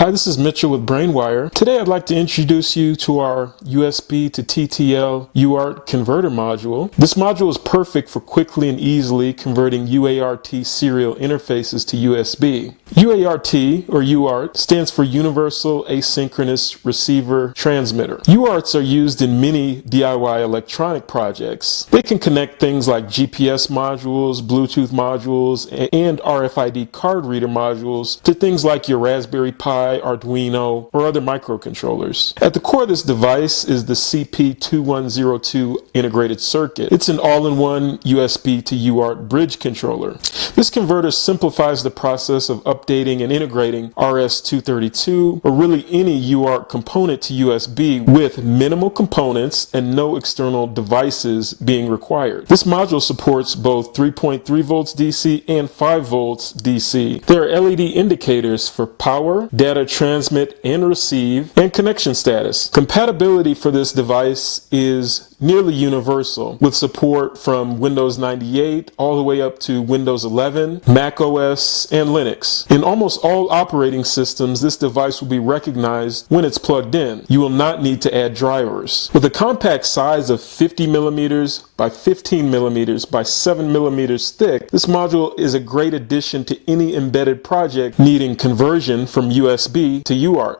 Hi, this is Mitchell with BrainWire. Today I'd like to introduce you to our USB to TTL UART Converter Module. This module is perfect for quickly and easily converting UART serial interfaces to USB. UART, or UART, stands for Universal Asynchronous Receiver Transmitter. UARTs are used in many DIY electronic projects. They can connect things like GPS modules, Bluetooth modules, and RFID card reader modules to things like your Raspberry Pi, Arduino, or other microcontrollers. At the core of this device is the CP2102 integrated circuit. It's an all-in-one USB-to-UART Bridge Controller. This converter simplifies the process of updating and integrating RS232 or really any UART component to USB with minimal components and no external devices being required. This module supports both 3.3 volts DC and 5 volts DC. There are LED indicators for power, data transmit and receive, and connection status. Compatibility for this device is nearly universal, with support from Windows 98 all the way up to Windows 11, Mac OS, and Linux. In almost all operating systems, this device will be recognized when it's plugged in. You will not need to add drivers. With a compact size of 50 millimeters by 15 millimeters by 7 millimeters thick, this module is a great addition to any embedded project needing conversion from USB to UART.